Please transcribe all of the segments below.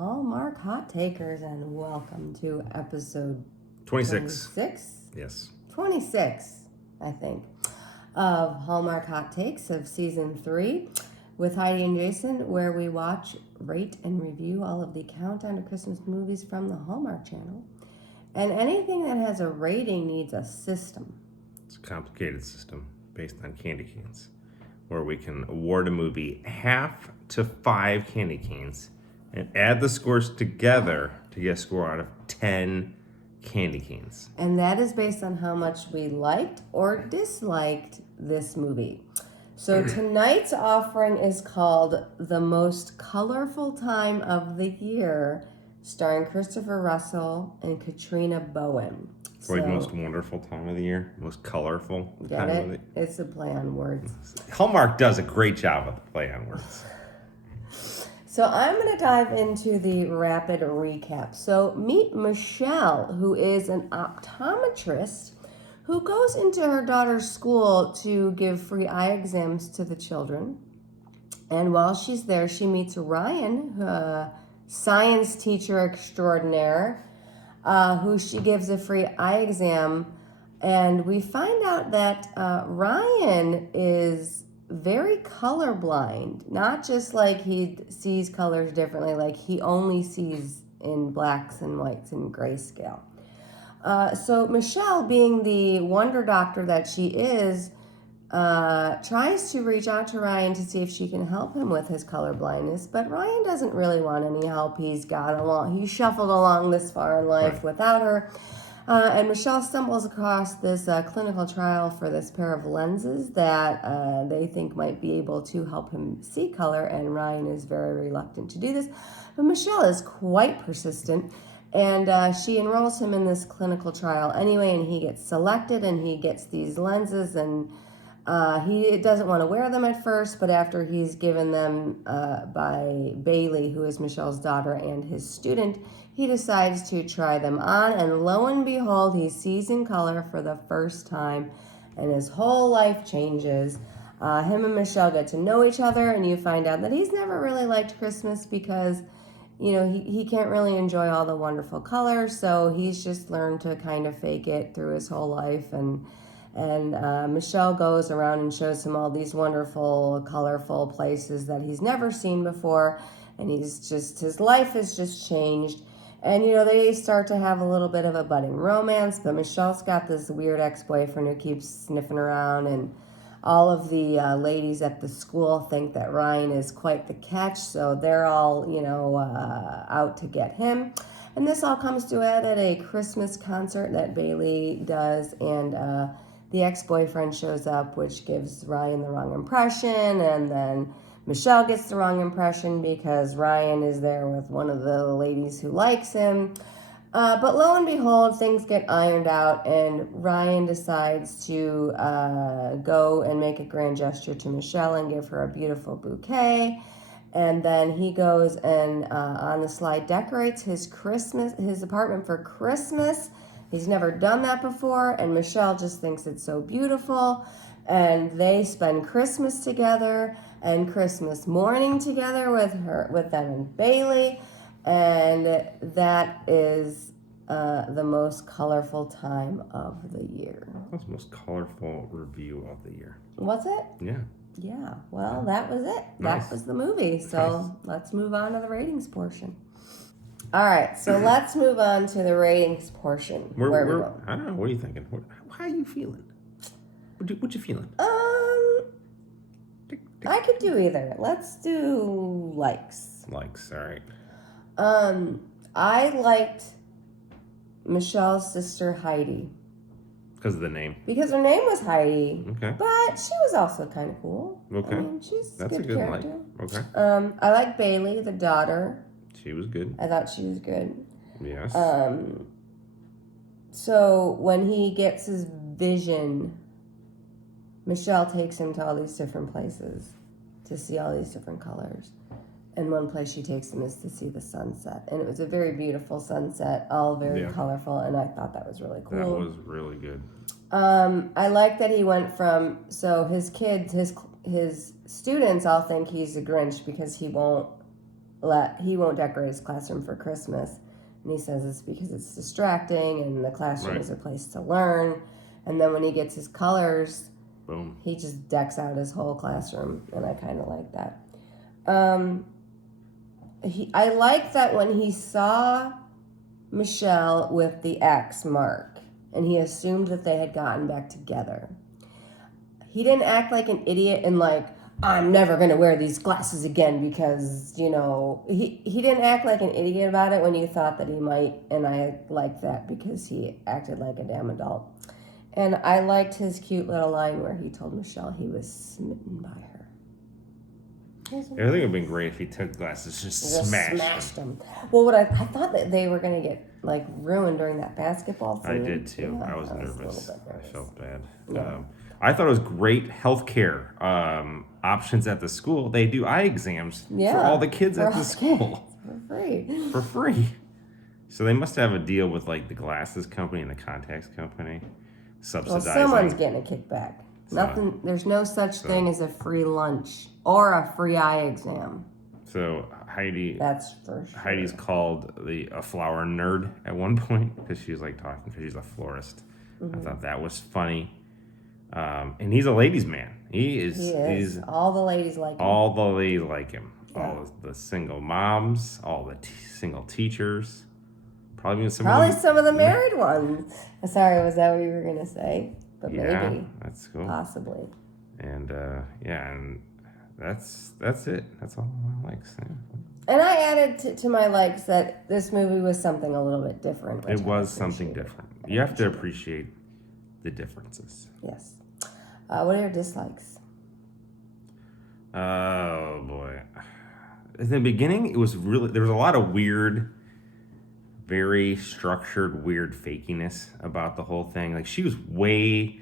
Hallmark Hot Takers, and welcome to episode 26. 26? Yes. 26, I think, of Hallmark Hot Takes of Season 3 with Heidi and Jason, where we watch, rate, and review all of the Countdown to Christmas movies from the Hallmark Channel. And anything that has a rating needs a system. It's a complicated system based on candy canes, where we can award a movie half to 5 candy canes and add the scores together to get a score out of 10 candy canes. And that is based on how much we liked or disliked this movie. So tonight's offering is called The Most Colorful Time of the Year, starring Christopher Russell and Katrina Bowen. Like most wonderful time of the year, most colorful time of the year. It's a play on words. Hallmark does a great job with the play on words. So I'm going to dive into the rapid recap. So meet Michelle, who is an optometrist who goes into her daughter's school to give free eye exams to the children. And while she's there, she meets Ryan, a science teacher extraordinaire, who she gives a free eye exam. And we find out that Ryan is very colorblind. Not just like he sees colors differently, like he only sees in blacks and whites and grayscale. So Michelle, being the wonder doctor that she is, tries to reach out to Ryan to see if she can help him with his color blindness, but Ryan doesn't really want any help. He's shuffled along this far in life without her. And Michelle stumbles across this clinical trial for this pair of lenses that they think might be able to help him see color, and Ryan is very reluctant to do this. But Michelle is quite persistent, and she enrolls him in this clinical trial anyway, and he gets selected, and he gets these lenses, and he doesn't want to wear them at first, but after he's given them by Bailey, who is Michelle's daughter and his student, he decides to try them on, and lo and behold, he sees in color for the first time, and his whole life changes. Him and Michelle get to know each other, and you find out that he's never really liked Christmas because, you know, he can't really enjoy all the wonderful colors, so he's just learned to kind of fake it through his whole life, and Michelle goes around and shows him all these wonderful, colorful places that he's never seen before, and his life has just changed. And, you know, they start to have a little bit of a budding romance, but Michelle's got this weird ex-boyfriend who keeps sniffing around, and all of the ladies at the school think that Ryan is quite the catch, so they're all, out to get him. And this all comes to it at a Christmas concert that Bailey does, and the ex-boyfriend shows up, which gives Ryan the wrong impression, and then Michelle gets the wrong impression because Ryan is there with one of the ladies who likes him. But lo and behold, things get ironed out, and Ryan decides to go and make a grand gesture to Michelle and give her a beautiful bouquet. And then he goes and on the slide decorates his apartment for Christmas. He's never done that before, and Michelle just thinks it's so beautiful. And they spend Christmas together and Christmas morning together with them and Bailey, and that is the most colorful time of the year. That's the most colorful review of the year. Was it? Yeah. Yeah. Well, that was it. Nice. That was the movie. So let's move on to the ratings portion. All right, so let's move on to the ratings portion. Where we going? I don't know. What are you thinking? How are you feeling? What you feeling? I could do either. Let's do likes. Likes, all right. I liked Michelle's sister Heidi. Because of the name. Because her name was Heidi. Okay. But she was also kind of cool. Okay. I mean, she's That's good a good character. like. Okay. I like Bailey, the daughter. She was good. I thought she was good. Yes. So when he gets his vision, Michelle takes him to all these different places to see all these different colors. And one place she takes him is to see the sunset. And it was a very beautiful sunset, all very colorful, and I thought that was really cool. That was really good. I like that he went from, so his kids, his students all think he's a Grinch because he won't decorate his classroom for Christmas. And he says it's because it's distracting and the classroom is a place to learn. And then when he gets his colors, boom, he just decks out his whole classroom. And I kind of like that. I like that when he saw Michelle with the X mark and he assumed that they had gotten back together. He didn't act like an idiot and like, I'm never going to wear these glasses again because, he didn't act like an idiot about it when you thought that he might. And I liked that because he acted like a damn adult. And I liked his cute little line where he told Michelle he was smitten by her. I think it would have been great if he took glasses, just smashed them. Well, I thought that they were going to get like ruined during that basketball scene. I did too. Yeah, I was nervous. I felt bad. Yeah. I thought it was great healthcare options at the school. They do eye exams for all the kids at the school. For free. So they must have a deal with like the glasses company and the contacts company subsidizing. Well, someone's getting a kickback. Nothing. There's no such thing as a free lunch or a free eye exam. So That's for sure. Heidi's called a flower nerd at one point because she's like talking because she's a florist. I thought that was funny. And he's a ladies' man. He is. He's, all the ladies like him. All the ladies like him. Yeah. All the single moms, all the single teachers. Probably some of the married ones. Sorry, was that what you were going to say? But maybe. That's cool. Possibly. And and that's it. That's all I like saying. And I added to my likes that this movie was something a little bit different. It was something different. You have to appreciate the differences. Yes. What are your dislikes? Oh boy. In the beginning, there was a lot of weird, very structured, weird fakiness about the whole thing. Like she was way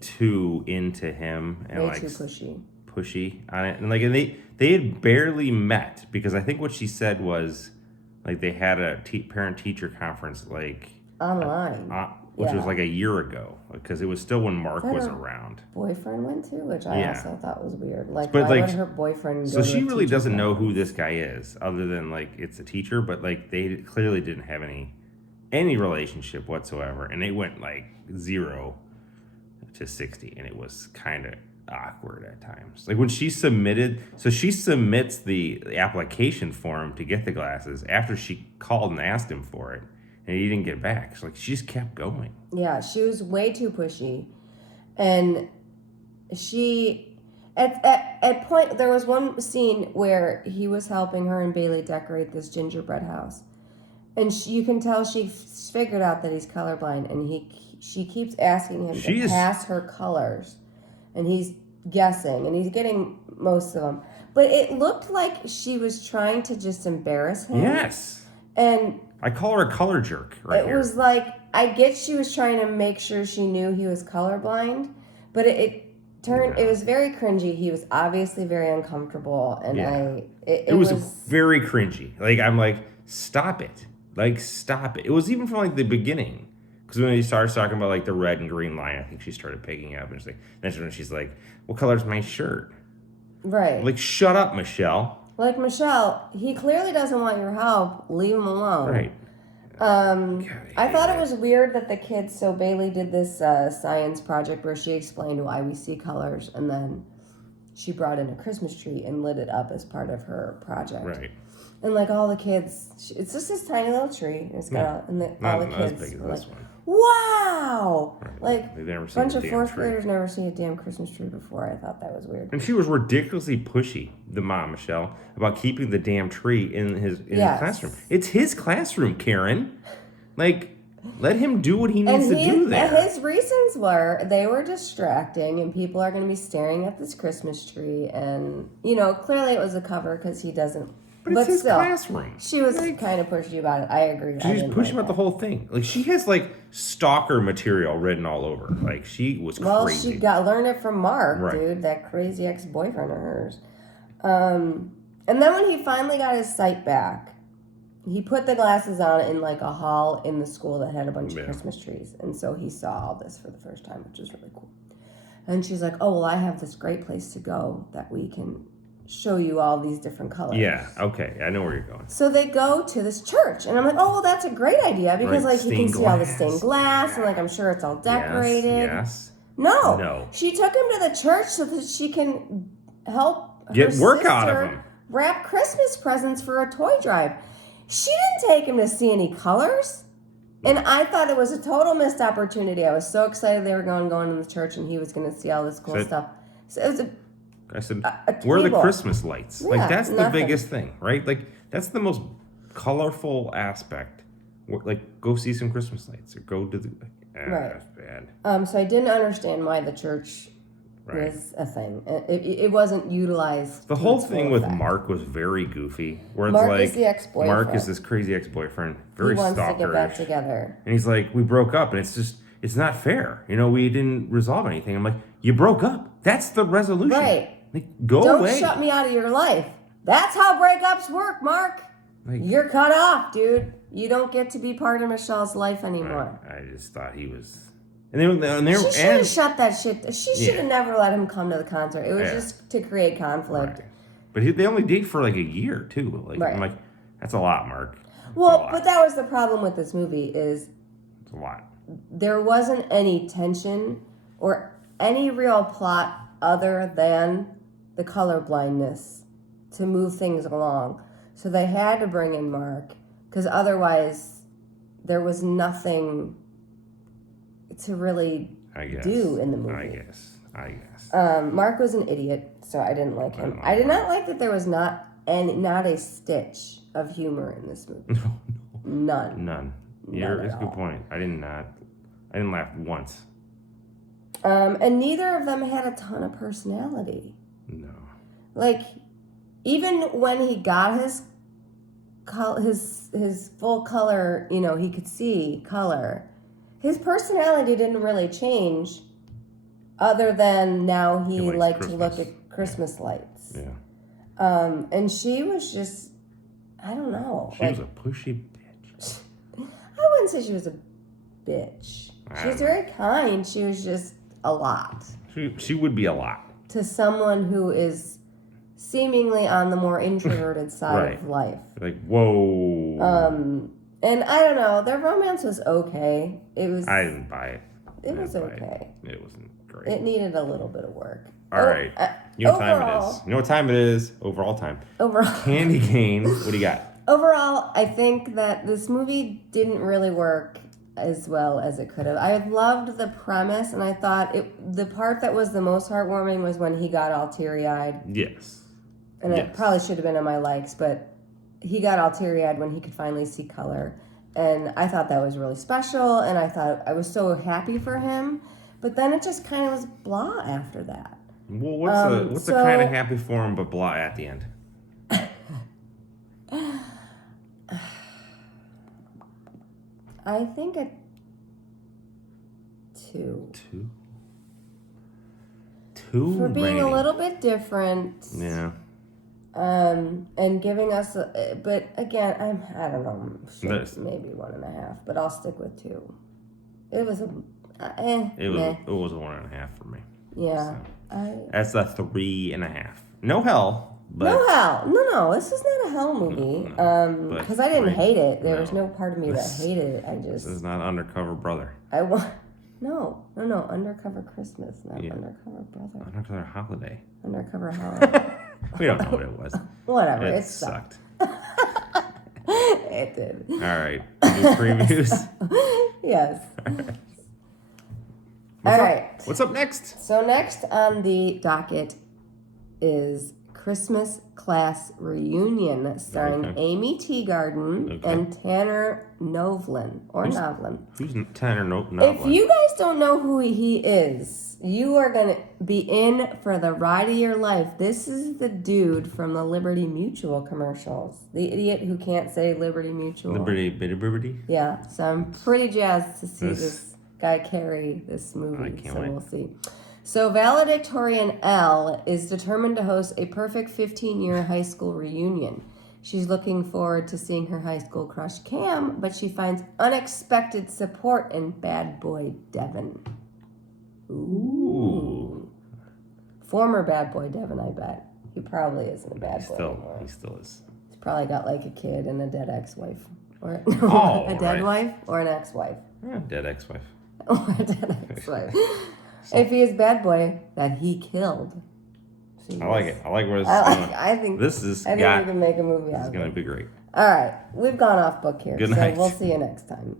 too into him and way too pushy on it. And like they had barely met because I think what she said was like they had a parent teacher conference like online. Which was like a year ago, because it was still when Mark was around. Boyfriend went to, which I also thought was weird. Like, but why would her boyfriend go so she really doesn't know conference? who this guy is, other than like it's a teacher. But like they clearly didn't have any relationship whatsoever, and they went like 0 to 60, and it was kind of awkward at times. Like when she submits the application form to get the glasses after she called and asked him for it. And he didn't get back. So, like, she just kept going. Yeah, she was way too pushy. And she, at point, there was one scene where he was helping her and Bailey decorate this gingerbread house. And you can tell she figured out that he's colorblind. And she keeps asking him to pass her colors. And he's guessing. And he's getting most of them. But it looked like she was trying to just embarrass him. Yes. And I call her a color jerk right here. It was like, I get she was trying to make sure she knew he was colorblind, but it was very cringy. He was obviously very uncomfortable, and it was very cringy. Like, I'm like, stop it. Like, stop it. It was even from like the beginning. Because when he starts talking about like the red and green line, I think she started picking up, and she's like, what color's my shirt? Right. Like, shut up, Michelle. Like, Michelle, he clearly doesn't want your help. Leave him alone. Right. I thought it was weird that the kids, so Bailey did this science project where she explained why we see colors, and then she brought in a Christmas tree and lit it up as part of her project. Right. And like all the kids, it's just this tiny little tree. It's got all the kids. Not as big as were this like, one. Wow! Right. Like, They've never a seen bunch a of damn fourth tree. graders never seen a damn Christmas tree before. I thought that was weird. And she was ridiculously pushy, the mom, Michelle, about keeping the damn tree in his classroom. It's his classroom, Karen. Like, let him do what he needs to do there. And his reasons were they were distracting and people are going to be staring at this Christmas tree. And, clearly it was a cover because he doesn't. But it's his classroom. She was kind of pushy about it. I agree. She's pushing about the whole thing. Like, she has, like, stalker material written all over. Like, she was crazy. Well, she learned it from Mark, right. Dude, that crazy ex-boyfriend of hers. And then when he finally got his sight back, he put the glasses on in, like, a hall in the school that had a bunch of Christmas trees. And so he saw all this for the first time, which is really cool. And she's like, oh, well, I have this great place to go that we can show you all these different colors. Yeah, okay. I know where you're going. So they go to this church, and I'm like, oh, well, that's a great idea because, Right, like, you can stained see all the glass. stained glass, and, like, I'm sure it's all decorated. Yes. No. She took him to the church so that she can help Get her work sister out of him. wrap Christmas presents for a toy drive. She didn't take him to see any colors. And I thought it was a total missed opportunity. I was so excited they were going to the church and he was going to see all this cool stuff. So it was I said, a where are the table. Christmas lights? Yeah, Like, that's the nothing. biggest thing, right? Like, that's the most colorful aspect. Like, go see some Christmas lights or go to the... Right. That's bad. So I didn't understand why the church was a thing. It wasn't utilized. The to whole its full thing with effect. Mark was very goofy. Where it's Mark like, is the ex-boyfriend. Mark is this crazy ex-boyfriend. Very He wants to get back stalkerish. together. And he's like, we broke up, and it's not fair. You know, we didn't resolve anything. I'm like, you broke up. That's the resolution. Right. Like, go Don't away. shut me out of your life. That's how breakups work, Mark. Like, You're cut off, dude. You don't get to be part of Michelle's life anymore. I just thought he was... And they She should have shut that shit. She should have never let him come to the concert. It was just to create conflict. Right. But they only date for like a year, too. Like, Right. I'm like, that's a lot, Mark. Well, but that was the problem with this movie is It's a lot. there wasn't any tension or any real plot other than the color blindness to move things along. So they had to bring in Mark because otherwise there was nothing to really do in the movie. I guess. Mark was an idiot, so I didn't like him. I did not like that there was not a stitch of humor in this movie. None. Yeah, that's a good point. I didn't laugh once. And neither of them had a ton of personality. No. Like, even when he got his full color, you know, he could see color. His personality didn't really change, other than now he liked to look at Christmas lights. Yeah. And she was just, I don't know. She was a pushy bitch. I wouldn't say she was a bitch. She was very kind. She was just a lot. She would be a lot. To someone who is seemingly on the more introverted side of life. Like, whoa. And I don't know, their romance was okay. I didn't buy it. It was okay. It wasn't great. It needed a little bit of work. All right. You know what time it is. You know what time it is? Overall time. Candy cane. What do you got? Overall, I think that this movie didn't really work as well as it could have. I loved the premise, and I thought the part that was the most heartwarming was when he got all teary-eyed. Yes. And it probably should have been on my likes, but he got all teary-eyed when he could finally see color. And I thought that was really special, and I thought I was so happy for him. But then it just kind of was blah after that. Well, what's the kind of happy for him but blah at the end? I think a 2. 2 For being rating. a little bit different. Yeah. And giving us, but again, I don't know, maybe 1.5, but I'll stick with 2. It was It was a 1.5 for me. Yeah. So, that's a 3.5. No hell. But no hell. No. This is not a hell movie. Because I didn't hate it. There was no part of me that hated it. This is not Undercover Brother. No. Undercover Christmas, not Undercover Brother. Undercover Holiday. Undercover Holiday. We don't know what it was. Whatever. It sucked. It did. All right. New previews. Yes. All right. What's up next? So next on the docket is Christmas Class Reunion, starring Amy Teagarden and Tanner Novlin, Novlin. Who's Tanner Novlin? If you guys don't know who he is, you are going to be in for the ride of your life. This is the dude from the Liberty Mutual commercials. The idiot who can't say Liberty Mutual. Liberty? Yeah, so I'm pretty jazzed to see this guy carry this movie. I can't wait. We'll see. So valedictorian Elle is determined to host a perfect 15-year high school reunion. She's looking forward to seeing her high school crush Cam, but she finds unexpected support in bad boy Devin. Ooh. Former bad boy Devin, I bet. he probably isn't a bad boy anymore. He still is. He's probably got like a kid and a dead ex-wife. Or Oh, a dead right. wife or an ex-wife. Dead ex-wife. Or a dead ex-wife. If he is bad boy that he killed. I like it. I like where this is going. I think This is we can make a movie out This is of going to it. be great. All right. We've gone off book here. Good so night. we'll see you next time.